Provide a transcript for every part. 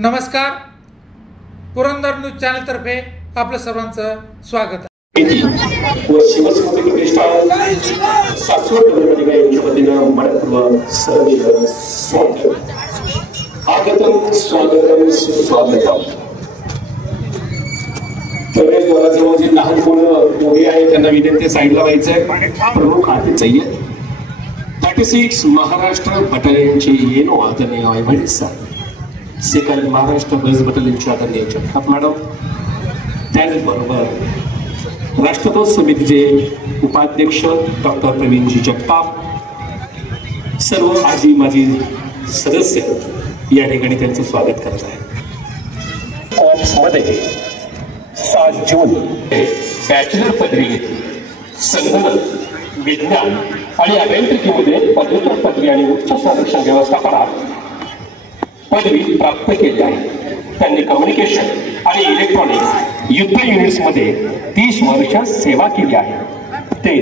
नमस्कार, Purandar news channel तर्फे आपलं सर्वांचं स्वागत आहे। व शिवस्मृती प्रतिष्ठान शाश्वत नगरपालिका यांच्या वतीनं मनपूर्वक सहर्ष स्वागत। आगतम स्वागतम सुस्वागतम। प्रवेशद्वाराजवळ जे लहान मुलं उभी आहेत त्यांना विनंती साईडला व्हायचंय। प्रमुख अतिथी 36 महाराष्ट्र बटालियनचे येनो आदरणीय आयवाडी सर, सेकंड महाराष्ट्र बस बटालियनचे आदरणीय जगताप मॅडम, त्याचबरोबर राष्ट्रध्वज समितीचे उपाध्यक्ष डॉक्टर प्रवीणजी जगताप, सर्व आजी माजी सदस्य या ठिकाणी त्यांचं स्वागत करत आहे। ऑप्समध्ये 7 जून बॅचलर पदवी घेतली, संगणक विज्ञान आणि अभियांत्रिकीमध्ये पदव्युत्तर पदवी आणि उच्च संरक्षण व्यवस्थापनात पदवी प्राप्त केली आहे। त्यांनी कम्युनिकेशन आणि इलेक्ट्रॉनिक्स युद्ध युनिट्समध्ये 30 वर्ष सेवा केली आहे। ते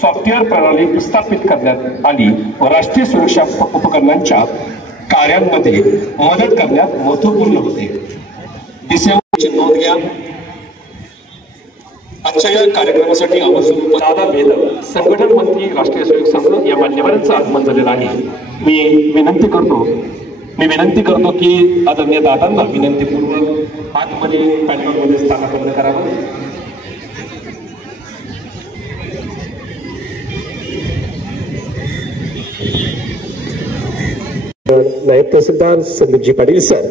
सॉफ्टवेअर प्रणाली प्रस्थापित करण्यात आली व राष्ट्रीय सुरक्षा उपकरणांच्या कार्यांमध्ये मदत करण्यात महत्त्वपूर्ण होते। डिसेंबरची नोंद घ्या। आजच्या या कार्यक्रमासाठी आवर्जून दादा भेदव, संघटन मंत्री, राष्ट्रीय स्वयंसेवक संघ या मान्यवरांचं आगमन झालेलं आहे। मी विनंती करतो की आदरणीय दादांना विनंतीपूर्वक आतमध्ये पॅन्टॉनमध्ये स्थानापन्न करावं। नायब तहसीलदार संदीपजी पाटील सर,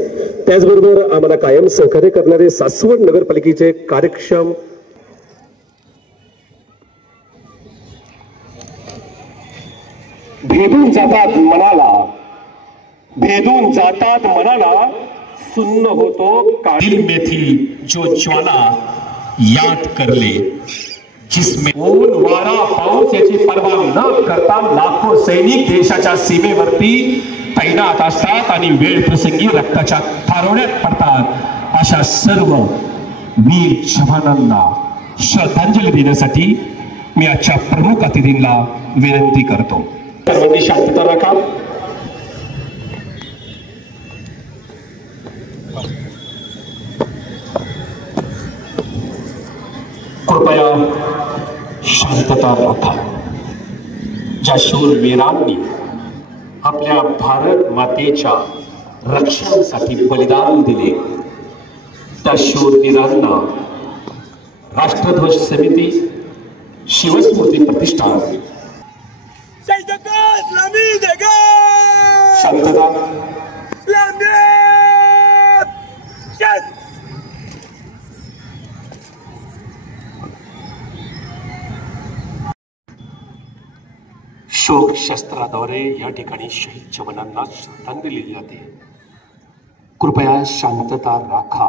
त्याचबरोबर आम्हाला कायम सहकार्य करणारे सासवड नगरपालिकेचे कार्यक्षम भेदून जातात मनाला सुन्न होतो काळी मेथी जो ज्वाला याद करले, जिसमें ऊन वारा पाऊस याची पर्वा न करता लाखो सैनिक देशाच्या सीमेवरती तैनात असतात आणि वेळ प्रसंगी रक्ताच्या थारोळ्यात पडतात। अशा सर्व वीर जवानांना श्रद्धांजली देण्यासाठी मी आजच्या प्रमुख अतिथींना विनंती करतो। सर्वांनी शांतता राखा। कृपया शांतता राखा। ज्या शूरवीरांनी आपल्या भारत मातेच्या रक्षणासाठी बलिदान दिले, त्या शूरवीरांना राष्ट्रध्वज समिती, शिवस्मृती प्रतिष्ठान शांतता। शोक शस्त्राद्वारे या ठिकाणी शहीद जवानांना श्रद्धांजली दिली जाते। कृपया शांतता राखा।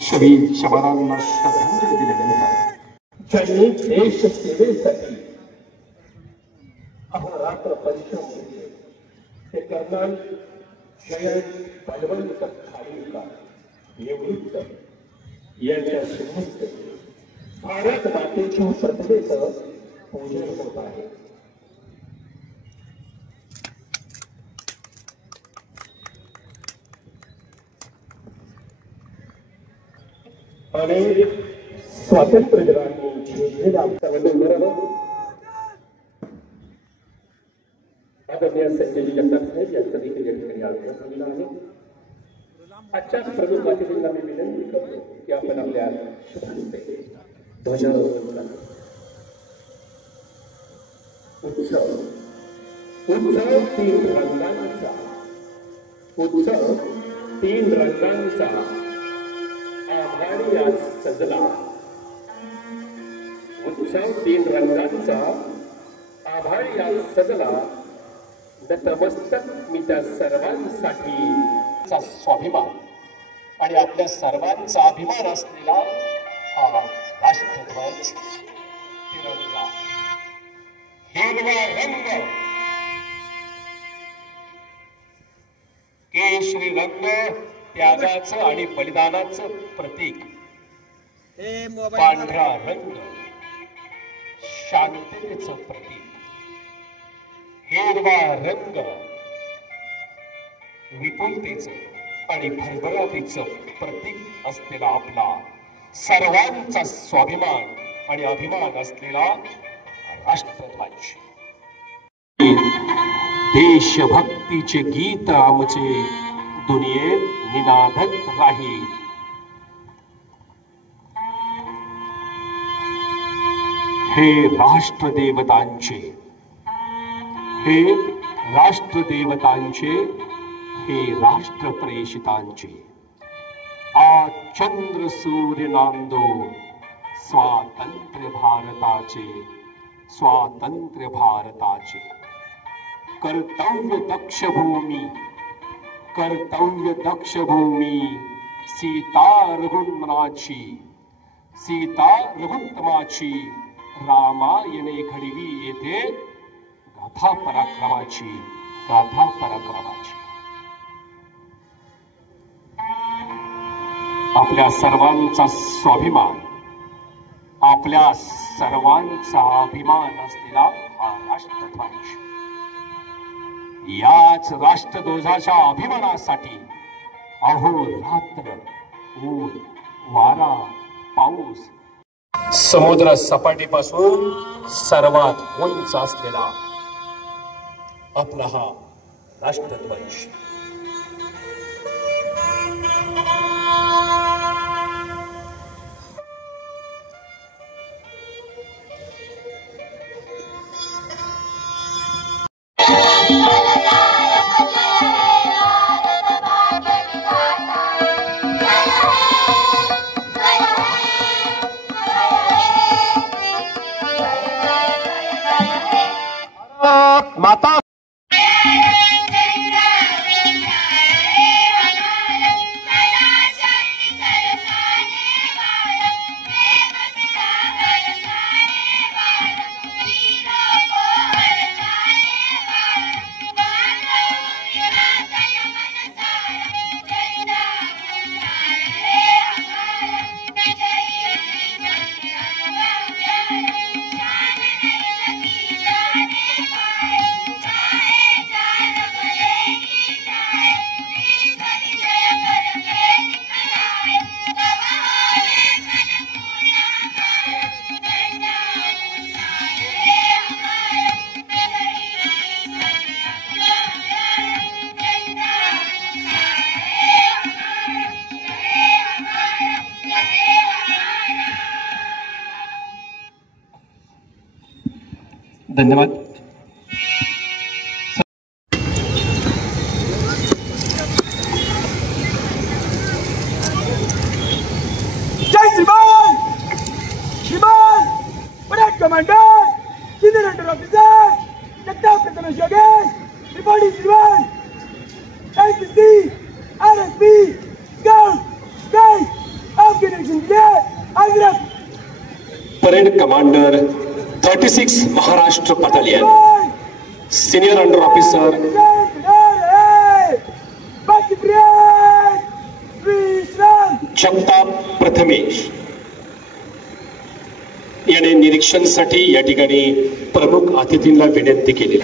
शहीद जवानांना श्रद्धांजली दिल्यानंतर ज्यांनी देश सेवेसाठी अहोरात्र परिश्रम केले ते कर्नल जयंत बलवंत खाडीलकर निवृत्त यांच्या श्रीमंत भारत मातेच्या प्रतिमेचं पूजन होत आहे. आणि स्वातंत्र्य दिनाने झेललेल्या आदरणीय संजयजी जगताप साहेब यांचं देखील या ठिकाणी आग्रह झालेला आहे. आजच्या प्रमुख अतिथींना मी विनंती करतो की आपण आपल्या शुभहस्ते ध्वजारोहण करा. उत्सव तीन रंगांचा, उत्सव तीन रंगांचा आभाळी आज सजला. उत्सव तीन रंगांचा आभाळी आज सजला. नतमस्तक मी त्या सर्वांसाठी स्वाभिमान आणि आपल्या सर्वांचा अभिमान असलेला हा राष्ट्रध्वज तिरंगा. हिरवा रंग केशरी रंग त्यागाचं आणि बलिदानाचं प्रतीक. पांढरा रंग शांततेचं प्रतीक. हिरवा रंग विपुलतेचं आणि भरभराटीचं प्रतीक असलेला आपला सर्वांचा स्वाभिमान आणि अभिमान असलेला राष्ट्रध्वज. देशभक्तीचे गीत आमचे दुनियेत निनादत राहील. हे राष्ट्रदेवतांचे, हे राष्ट्रदेवतांचे, हे राष्ट्रप्रेषितांचे आज चंद्र सूर्य नांदो स्वातंत्र्य भारताचे, स्वातंत्र्य भारताचे. कर्तव्य दक्ष भूमी, कर्तव्य दक्ष भूमी सीता रघुत्तमाची, सीता रघुत्तमाची रामायणे घडवी येथे गाथा पराक्रमाची, गाथा पराक्रमाची. आपल्या सर्वांचा स्वाभिमान, आपल्या सर्वांचा अभिमान असलेला हा राष्ट्रध्वज. याच राष्ट्रध्वजाच्या अभिमानासाठी अहोरात्र ऊन वारा पाऊस समुद्र सपाटीपासून सर्वात उंच असलेला आपला हा राष्ट्रध्वज. माता धन्यवाद. जय श्रीमान, श्रीमान parade commander senior under officer Jagtap Prathamesh Yogesh reporting श्रीमान. एसएससी आरएसपी स्काउट गाइड आपके निरीक्षण के लिए आग्रह. Parade commander 36 Maharashtra battalion senior under officer Jagtap Prathamesh याने निरीक्षणासाठी या ठिकाणी प्रमुख अतिथींना विनंती केली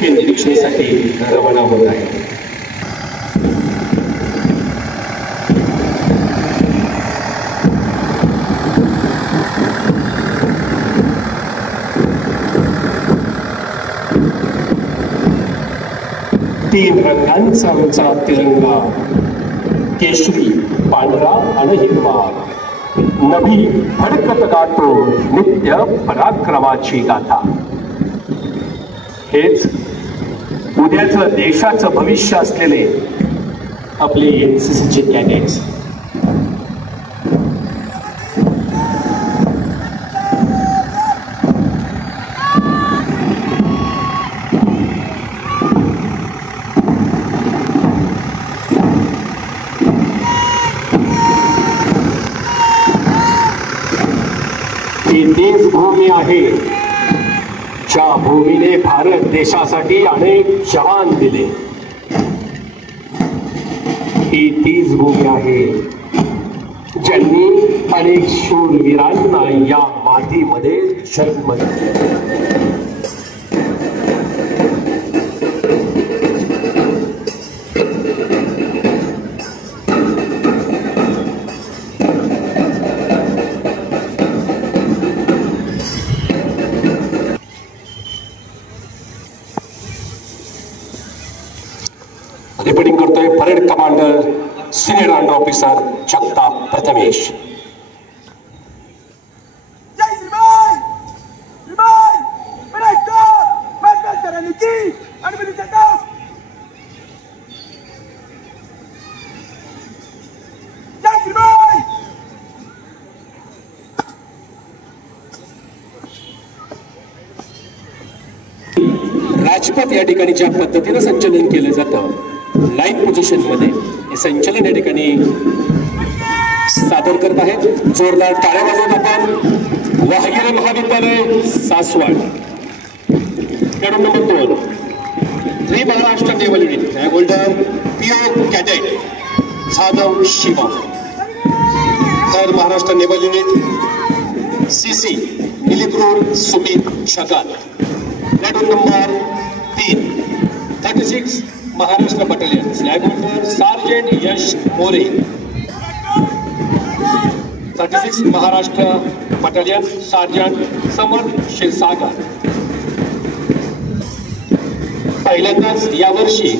हे निरीक्षणासाठी रवाना होत आहे. तीन रंगांचा आमचा तिरंगा केशरी पांढरा आणि हिरवा नभी फडकत गातो नित्य पराक्रमाची गाथा. हेच उद्याचं देशाचं भविष्य असलेले आपले एनसीसीचे कॅडेट्स. ही तीच भूमी आहे ज्या भूमीने भारत देशासाठी अनेक जवान दिले. ही तीच भूमी आहे ज्यांनी अनेक शूरवीरांना या मातीमध्ये जन्म दिला. रिपोर्टिंग करतोय parade commander senior under officer Jagtap Prathamesh. Rajpath या ठिकाणी ज्या पद्धतीने संचलन केलं जातं लाईन पोझिशन मध्ये हे संचलन या ठिकाणी सादर करत आहेत. जोरदार टाळ्या वाजवत आपण वाघिरे महाविद्यालय सासवड कडून number 2 3 Maharashtra naval unit flag holder PO cadet Jadhav Shiva. तर महाराष्ट्र नेव्हल युनिट सीसी निलिक्रोड सुमित शगात platoon number 3 36 Maharashtra battalion flag holder sergeant Yash More. 36 Maharashtra battalion sergeant Samar Kshirsagar. पहिल्यांदाच यावर्षी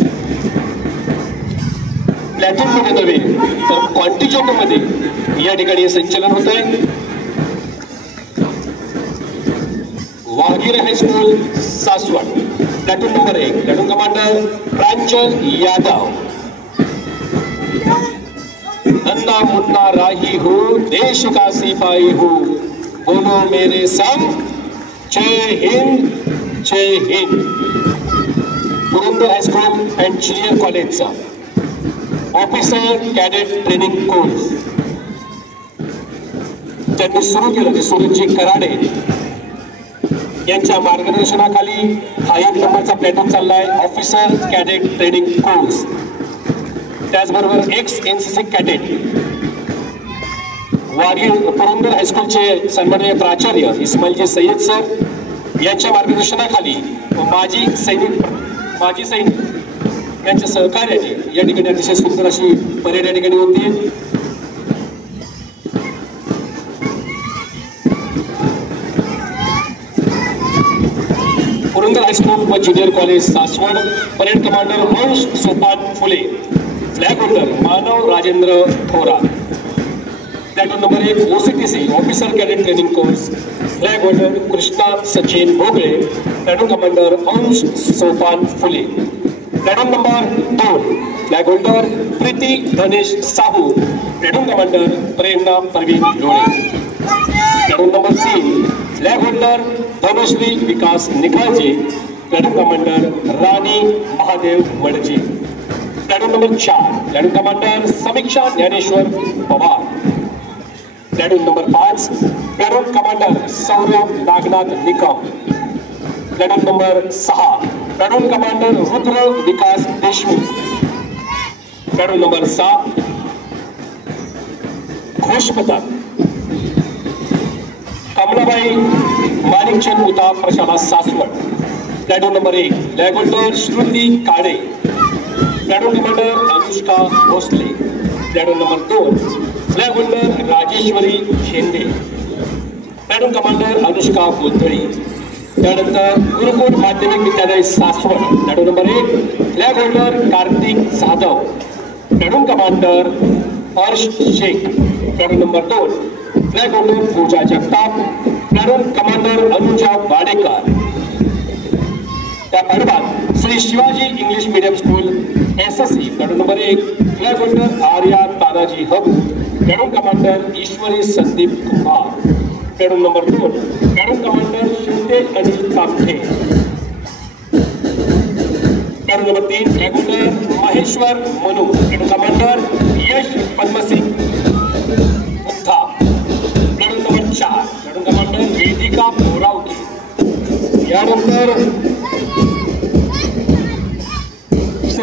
प्लॅटून मध्ये नव्हे तर कॉन्टिजेंट मध्ये या ठिकाणी संचलन होत आहे. Waghire high school Saswad platoon number 1 platoon commander Pranjal Yadav. नन्ना मुन्ना राही हो देश का सिपाही हो बोलो मेरे संग जय हिंद जय Hind. Purandar high school and junior कॉलेजचा ऑफिसर कॅडेट ट्रेनिंग कोर्स त्यांनी सुरू केलं ते सूरजजी कराडे यांच्या मार्गदर्शनाखाली हा 1 नंबरचा प्लॅटून चाललाय ऑफिसर कॅडेट ट्रेनिंग कोर्स. त्याचबरोबर एक्स एनसीसी कॅडेट पुरंदर हायस्कूलचे सन्माननीय प्राचार्य इस्माईलजी सय्यद सर यांच्या मार्गदर्शनाखाली माजी सैनिक यांच्या सहकार्याने या ठिकाणी अतिशय सुंदर अशी परेड या ठिकाणी होती. पुरंदर हायस्कूल व junior college Saswad parade commander Vansh Sopan Phule flag holder Manav Rajendra Thorat. Platoon number 1 OCTC officer cadet training course flag holder Krishna Sachin Bhogale. Platoon commander Ansh Sopan Phule. Platoon number 2 flag holder Preeti Dhanesh Sahu. Platoon commander Prerana Parveen Lone. Platoon number 3 flag holder Dhanushree Vikas Nikalje. Platoon commander Rani Mahadev Madje. Platoon number 4 platoon commander समीक्षा Dnyaneshwar Pawar. Platoon number 5 platoon commander Saurabh Nagnath Nikam. Platoon number 6 platoon commander Rudra Vikas Deshmukh. Platoon number 7 घोष पथक कमलाबाई माणिकचंद उता प्रशाला Saswad. Platoon number 1 flag holder Shruti Kale. Platoon commander Anushka Bhosale. Platoon number 2 flag holder Rajeshwari Shende. Platoon commander Anushka Gondhali. त्यानंतर गुरुकुल माध्यमिक विद्यालय Saswad. Platoon number 1 flag holder Kartik Jadhav. Platoon commander Harsh Shaikh. Platoon number 2 flag holder Pooja Jagtap. Platoon commander Anuja Wadekar. त्या पाठोपाठ Shri Shivaji English medium school SSC. Platoon number 1 flag holder Arya Tanaji Habu. Platoon commander Ishwari Sandeep Kumbhar. Platoon number 2 platoon commander Shivtej Anil Kamthe. Platoon number 3 flag holder Maheshwar Manu. Platoon commander Yash Padmasingh Buddha. Platoon number 4 platoon commander Vedika Borawake. यानंतर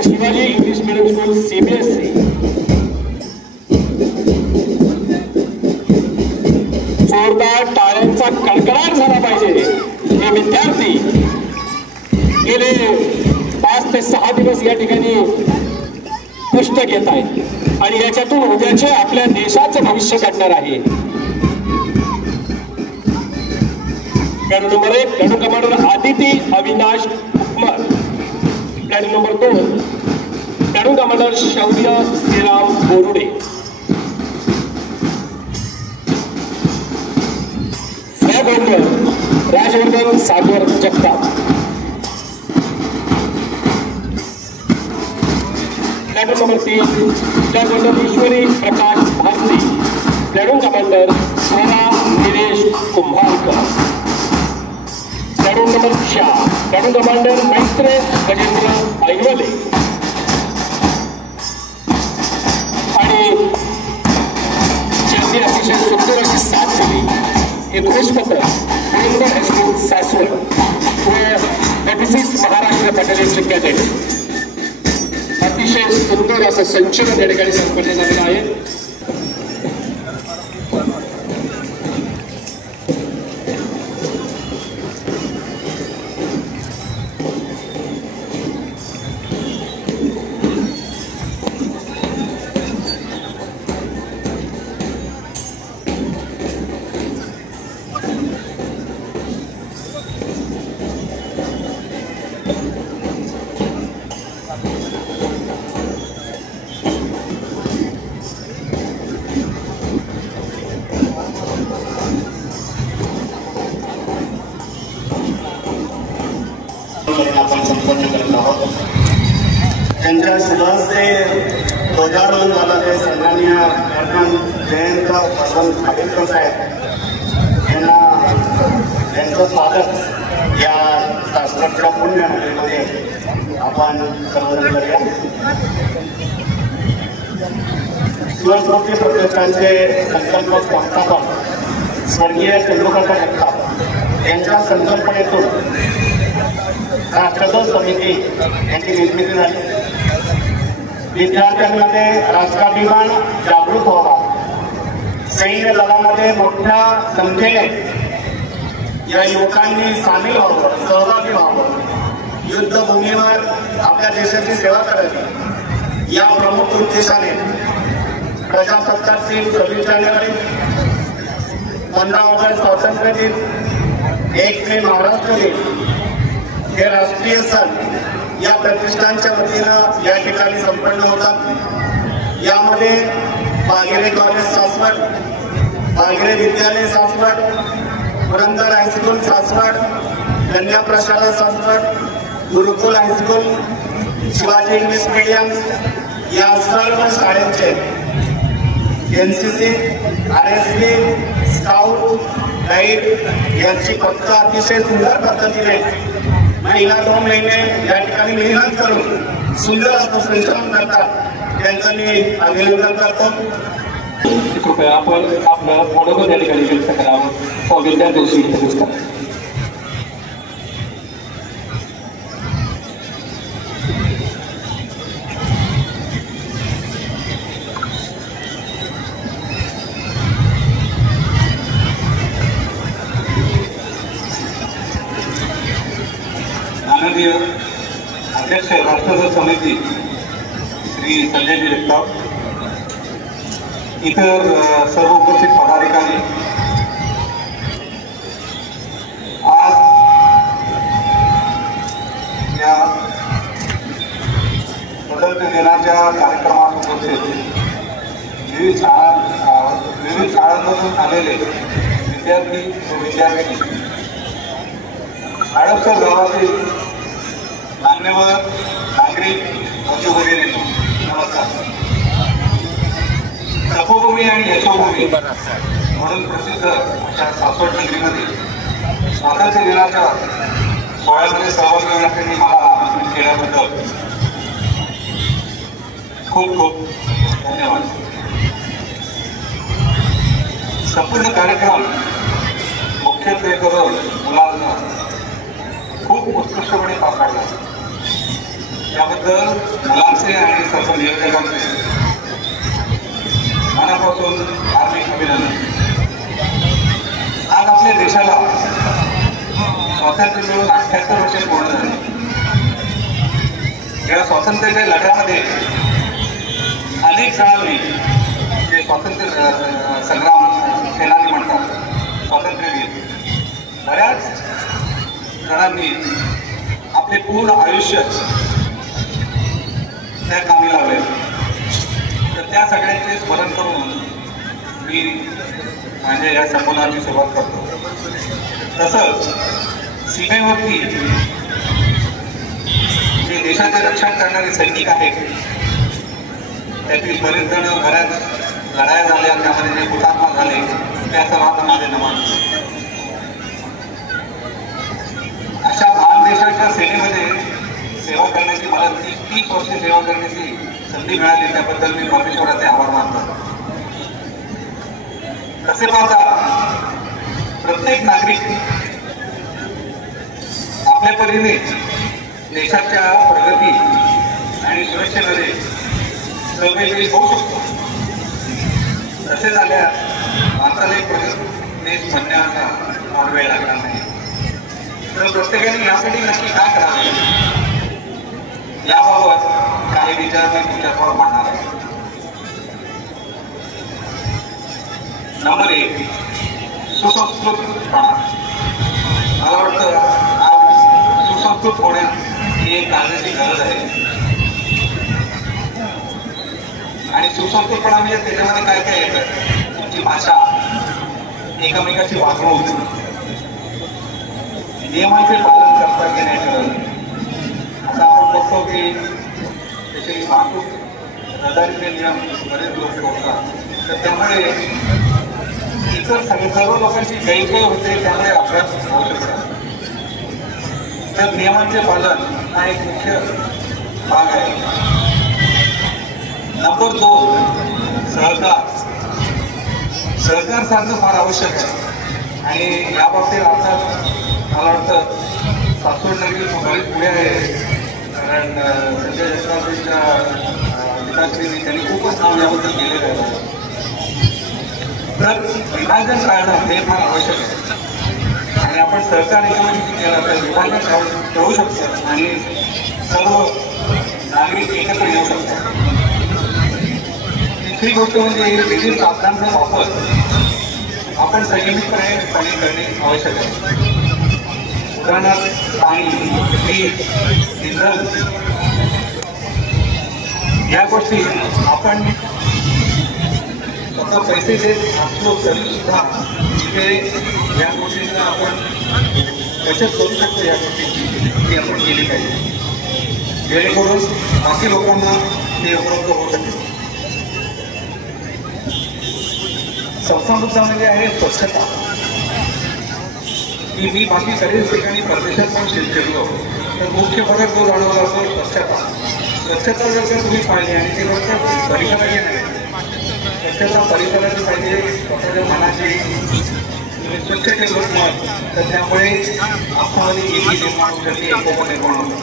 Shivaji English medium school CBSE. जोरदार टाळ्यांचा कडकडाट झाला पाहिजे. हे विद्यार्थी गेले 5 ते 6 दिवस या ठिकाणी कष्ट घेत आहेत आणि याच्यातून उद्याचे आपल्या देशाचं भविष्य घडणार आहे. Platoon number 1 platoon commander Aditi Avinash Kumar. Platoon number 2 platoon commander Shaurya Shriram Borude. Flag holder Rajvardhan Sagar Jagtap. Platoon number 3 flag holder Ishwari Prakash Bharti. Platoon commander Swara Nilesh Kumbharkar. Platoon number 4 platoon commander Maitre Gajendra Aiwale. आणि ज्यांनी अतिशय सुंदर अशी साथ दिली हे घोष पथक पुरंदर हायस्कूल सासवड व 36 महाराष्ट्र पॅटर्नचे कॅडेट. अतिशय सुंदर असं संचलन या ठिकाणी संपन्न झालेलं आहे. आपण संपन्न करत आहोत. त्यांच्या शुभास्ते ध्वजारोहण झालं ते सन्माननीय कर्नल जयंत वसंत खाडेकर साहेब यांना त्यांचं स्वागत या सासवडच्या पुण्य नगरीमध्ये आपण सर्वजण करूया. शिवस्मृती प्रतिष्ठानचे संकल्पक संस्थापक स्वर्गीय चंद्रकांत जगताप यांच्या संकल्पनेतून राष्ट्रध्वज समिती यांची निर्मिती झाली. विद्यार्थ्यांमध्ये राष्ट्राभिमान जागृत व्हावा, सैन्य दलामध्ये मोठ्या संख्येने या युवकांनी सामील व्हावं, सहभागी व्हावं, युद्धभूमीवर आपल्या देशाची सेवा करावी या प्रमुख उद्देशाने प्रजासत्ताक दिन 26 जानेवारी, 15 ऑगस्ट स्वातंत्र्य दिन, 1 मे महाराष्ट्र दिन हे राष्ट्रीय सण या प्रतिष्ठानच्या वतीनं या ठिकाणी संपन्न होतात. यामध्ये बागेरे कॉलेज सासवड, बागेरे विद्यालय सासवड, पुरंदर हायस्कूल सासवड, कन्या प्रशाला सासवड, गुरुकुल हायस्कूल, शिवाजी इंग्लिश मीडियम या सर्व शाळेचे NCC, RSP, स्काउट, गाईड यांची फक्त अतिशय सुंदर पद्धतीने महिना 2 महिने या ठिकाणी मेहनत करून सुंदर असं संचलन करतात. त्यांचं मी अभिनंदन करतो. कृपया आपण आपलं मनोगत या ठिकाणी व्यक्त करावं व विद्यार्थ्यांशी इंटरव्ह्यूज करा. माननीय अध्यक्ष राष्ट्रसंघ समिती श्री संजयजी जगताप, इतर सर्व उपस्थित पदाधिकारी, आज या स्वतंत्र दिनाच्या कार्यक्रमात उपस्थित विविध शाळांमधून आलेले विद्यार्थी व विद्यार्थिनी, हडपसर गावातील मान्यवर नागरिक वंशभगिनींनो, नमस्कार. तपोभूमी आणि यशोभूमी म्हणून प्रसिद्ध अशा सासवड नगरीमध्ये स्वातंत्र्य दिनाच्या सोहळ्यामध्ये सहभागी होण्यासाठी मला आमंत्रित केल्याबद्दल खूप खूप धन्यवाद. संपूर्ण कार्यक्रम मुख्यत्वे करून मुलांना खूप उत्कृष्टपणे पार पाडला. याबद्दल मुलांचे आणि सर्व नियोजकांचे मनापासून हार्दिक अभिनंदन. आज आपल्या देशाला स्वातंत्र्य मिळून 78 वर्षे पूर्ण झाली. या स्वातंत्र्याच्या लढ्यामध्ये अनेक जणांनी, जे स्वातंत्र्य संग्राम सेनानी म्हणतात, स्वातंत्र्यवीर, बऱ्याच जणांनी आपले पूर्ण आयुष्य त्या कामी लावले. तर त्या सगळ्यांचे स्मरण करून मी माझ्या या संबोधनाची सुरुवात करतो. तसंच सीमेवरती जे देशाचे रक्षण करणारे सैनिक आहेत, त्यातील बरेच जण बऱ्याच लढाया झाल्या, त्यामध्ये जे हुतात्मा झाले, त्या सर्वांना माझे नमन. अशा महान देशाच्या सेनेमध्ये सेवा करण्याची, मला 30 वर्षे सेवा करण्याची संधी मिळाली, त्याबद्दल मी परमेश्वराचे आभार मानतो. कसे पाहता, प्रत्येक नागरिक आपल्या परीने देशाच्या प्रगती आणि सुरक्षेमध्ये सहभागी होऊ शकतो. तसे झाल्यास भारताला एक प्रगत देश बनण्याचा फार वेळ लागणार नाही. तर प्रत्येकाने यासाठी नक्की काय करावे, याबाबत काही विचार मी तुमच्यासमोर मांडणार आहे. नंबर 1, सुसंस्कृतपणा. मला वाटतं आज सुसंस्कृत होणे ही एक काळाची गरज आहे. आणि सुसंस्कृतपणा म्हणजे त्याच्यामध्ये काय काय येतं, तुमची भाषा, एकमेकाची वागणूक, नियमांचे पालन करता की नाही करत. आता आपण बघतो की त्याचे वाहतूक रहदारीचे नियम बरेच लोक तोडतात, तर त्यामुळे इतर सर्व लोकांची गैरसोय होते, त्यामुळे अपघात होऊ शकतात. तर नियमांचे पालन हा एक मुख्य भाग आहे. नंबर 2, सहकार. सहकार साधणं फार आवश्यक आहे. आणि या बाबतीत अर्थात मला वाटतं सासवड नगरी बरीच पुढे आहे, कारण संजय जगतापच्या पिताश्रींनी त्यांनी खूपच नाव याबद्दल केलेलं आहे. तर विभाजन टाळणं हे फार आवश्यक आहे. आणि आपण सहकार एकमेकांशी केलं तर विभाजन ठेवू शकतो आणि सर्व नागरिक एकत्र येऊ शकतात. तिसरी गोष्ट म्हणजे विविध साधनांचा वापर आपण संयमितपणे करणे आवश्यक आहे. उदाहरणार्थ पाणी, वीज, इंधन या गोष्टी आपण स्वतः पैसे देत असलो तरी सुद्धा तिथे या गोष्टींना आपण बचत करू शकतो. या गोष्टींची ती आपण केली पाहिजे, जेणेकरून बाकी लोकांना ते उपलब्ध होऊ शकेल. 4था मुद्दा म्हणजे आहे स्वच्छता. की मी बाकी सगळ्याच ठिकाणी परदेशात पण शिरलो तर मुख्य फरक जो जाणवला तो स्वच्छता. स्वच्छता जर का तुम्ही पाहिली आणि ती फक्त परिसराची नाही, स्वच्छता परिसराची पाहिजे, स्वतःच्या मनाची स्वच्छ ठेवलं मत, तर त्यामुळे आपल्यामध्ये एकी निर्माण करणे, एकोपा निर्माण होतो.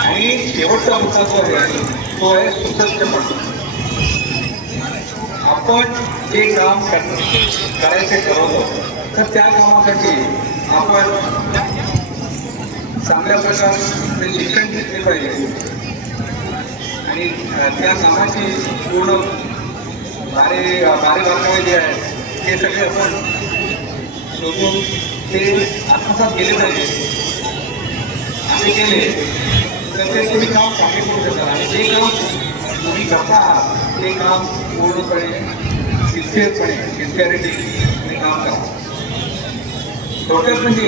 आणि शेवटचा मुद्दा जो आहे तो आहे सुसज्जपणा. आपण जे काम करायचे ठरवलं तर त्या कामासाठी आपण चांगल्या प्रकारचे शिक्षण घेतले पाहिजे आणि त्या कामाची पूर्ण बारीबारकावे जे आहेत ते सगळे आपण शोधून ते आत्मसात केले पाहिजे. असे केले तर ते तुम्ही काम चांगले करू शकाल आणि जे काम तुम्ही करता आहात ते काम पूर्णपणे सिन्सिअरिटी तुम्ही काम करा. थोडक्यात म्हणजे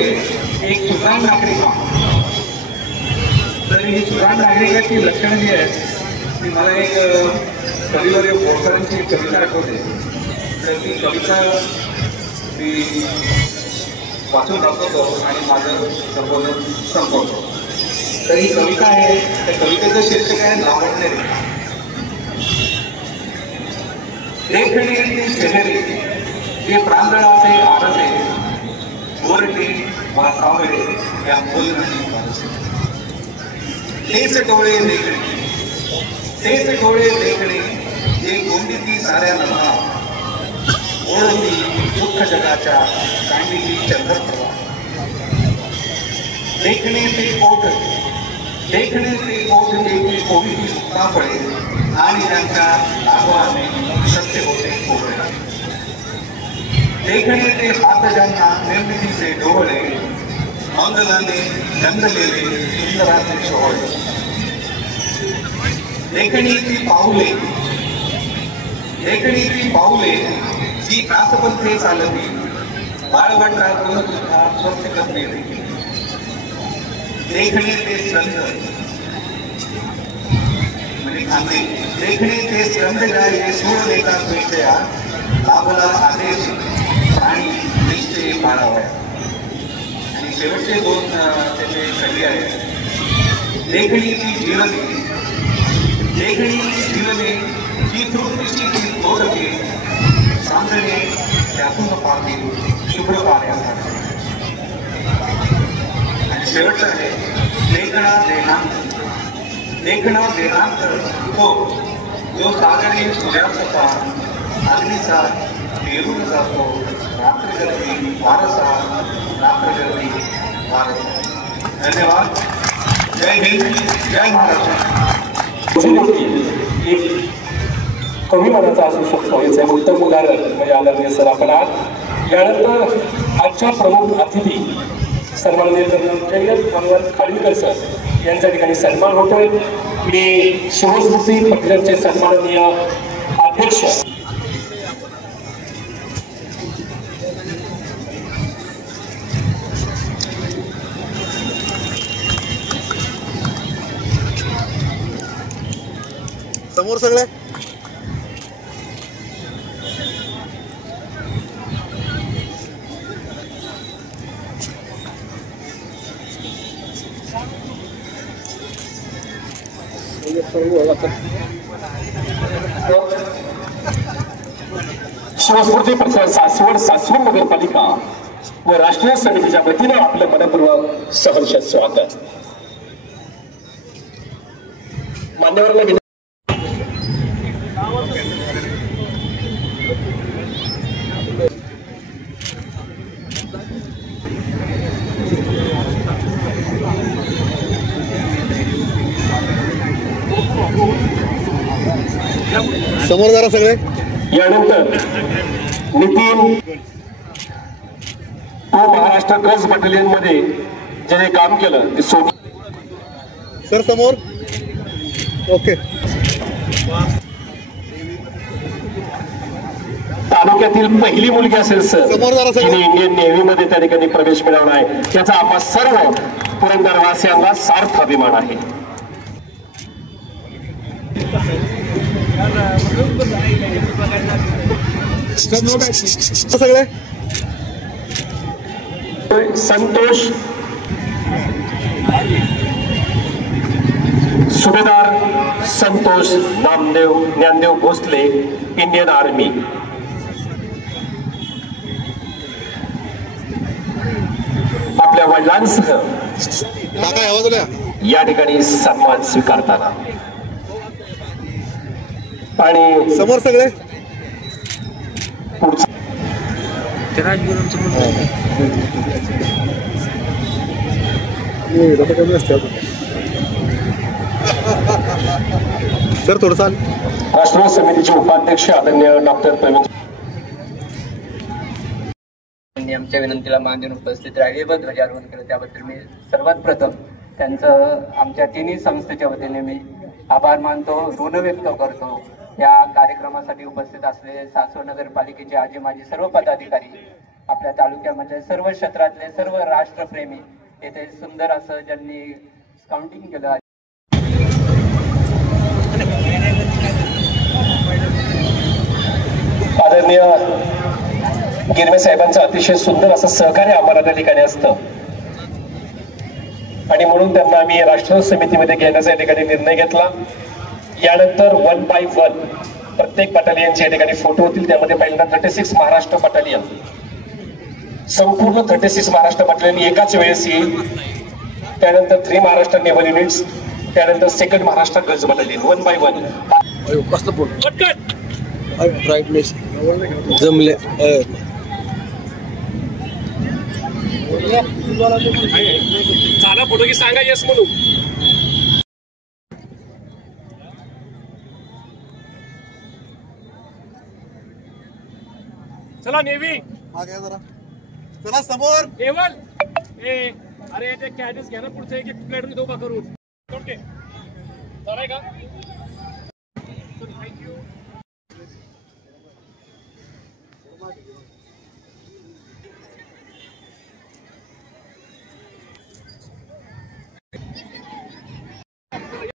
एक सुजाण नागरिक. तर ही सुजाण नागरिकाची लक्षणं जी आहेत ती मला एक कविवर बोरकरांची एक कविता आठवते. तर ती कविता मी वाचून दाखवतो आणि माझं संबोधन संपवतो. तर ही कविता आहे, त्या कवितेचं शीर्षक आहे लावण्य. देखणे ते शहरे ते प्रांजळाचे आरसे, गोरटे वा सावळे या बोलण्याची वारसे. तेच डोळे देखणे, तेच डोळे देखणे जे गोंडीती साऱ्या नभा, ओळखी दुःख जगाच्या कांडीची चंद्रप्रभा. देखणे ते ओठ, देखणे ते ओठ देखील कोविडी सापळे आणि त्यांच्या आवाने सत्य होते कोवळे. देखणे ते हात ज्यांना निर्मितीचे डोळे, मंगलाने गंधलेले सुंदराचे सोहळे. देखणी ती पाऊले, देखणी ती पाऊले जी कासपंथे चालती, बाळवंटातून सुद्धा स्वच्छ करणे. देखणे ते संत म्हणजे खांदे, देखणे ते संत जाये सूड देतात विषया, लाभला आदेश प्राणी निश्चय बाळावया. आणि शेवटचे दोन त्याचे कवी आहेत. देखणी ती जीवने, देखणी जीवने जी तृप्तीची ती तोडके, सांगणे त्यातून पाहतील शुभ्र पाण्यासाठी. आणि शेवटचं आहे लेखना देहांत, लेखना देहांत तो जो सागरी सूर्याचा पार अग्नीचा पेरून जातो, रात्र गर्दी वारसा, रात्र गर्दी वारसा. धन्यवाद. जय हिंद, जय महाराष्ट्र. एक कमी मनाचा असू शकतो याचं उत्तम उदाहरण म्हणजे आदरणीय सर आपण आहात. यानंतर आजच्या प्रमुख अतिथी सन्माननीय मनोहर खाडीलकर सर यांच्या ठिकाणी सन्मान होतोय. मी शिवस्मृती प्रतिष्ठानचे सन्माननीय अध्यक्ष समोर सगळे शिवस्मृती परिसर सासवड नगरपालिका व राष्ट्रीय समितीच्या वतीनं आपलं मनपूर्वक सहर्ष स्वागत. मान्यवरांना समोर जरा सगळे. यानंतर नितीन तो महाराष्ट्र गज बटालियन मध्ये ज्याने काम केलं ते सर समोर. ओके. तालुक्यातील पहिली मुलगी असेल सर समोर जरा सगळे. जिने इंडियन नेव्ही मध्ये त्या ठिकाणी प्रवेश मिळवला आहे, त्याचा आम्हा सर्व पुरंदरवासियांना सार्थ अभिमान आहे. सगळे संतोष सुभेदार संतोष ज्ञानदेव भोसले, इंडियन आर्मी. आपल्या वडिलांसह काका आवाज आला या ठिकाणी सन्मान स्वीकारताना आणि समोर सगळे पुढचं कमी असते सर थोडं चाल. राष्ट्रीय समितीचे उपाध्यक्ष आदरणीय डॉक्टर प्रवीण आमच्या विनंतीला मान देऊन उपस्थित राहिले व ध्वजारोहण केलं त्याबद्दल मी सर्वात प्रथम त्यांचं आमच्या तिन्ही संस्थेच्या वतीने मी आभार मानतो, ऋण व्यक्त करतो. या कार्यक्रमासाठी उपस्थित असलेले सासवड नगरपालिकेचे आजी माजी सर्व पदाधिकारी, आपल्या तालुक्यामध्ये सर्व क्षेत्रातले सर्व राष्ट्रप्रेमी, येथे सुंदर असं ज्यांनी स्काउटिंग केलं. आदरणीय गिरमे साहेबांचं अतिशय सुंदर असं सहकार्य आम्हाला त्या ठिकाणी असतं आणि म्हणून त्यांना आम्ही राष्ट्रीय समितीमध्ये घेण्याचा या ठिकाणी निर्णय घेतला. यानंतर 1 by 1 प्रत्येक बटालियनचे या ठिकाणी फोटो होतील. त्यामध्ये पहिल्यांदा 36 महाराष्ट्र बटालियन, संपूर्ण 36 महाराष्ट्र बटालियन एकाच वेळेस येईल. त्यानंतर 3 महाराष्ट्र नेव्हल युनिट्स, त्यानंतर 2nd Maharashtra girls battalion. 1 by 1 brightness जमले. चाला फोटो की सांगा येस म्हणून. चला नेव्ही मागे जरा चला समोर. केवल अरे ते कॅडेस घ्या ना पुढचं एक प्लेट उभा करून. ओके चालाय का?